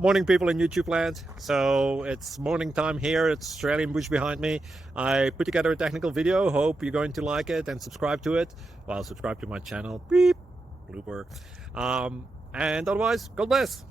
Morning, people in YouTube land. So it's morning time here. It's Australian bush behind me. I put together a technical video. Hope you're going to like it and subscribe to it. Well, subscribe to my channel. Beep. Blooper. And otherwise, God bless.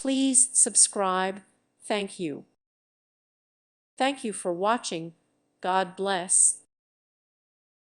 Please subscribe. Thank you. Thank you for watching. God bless.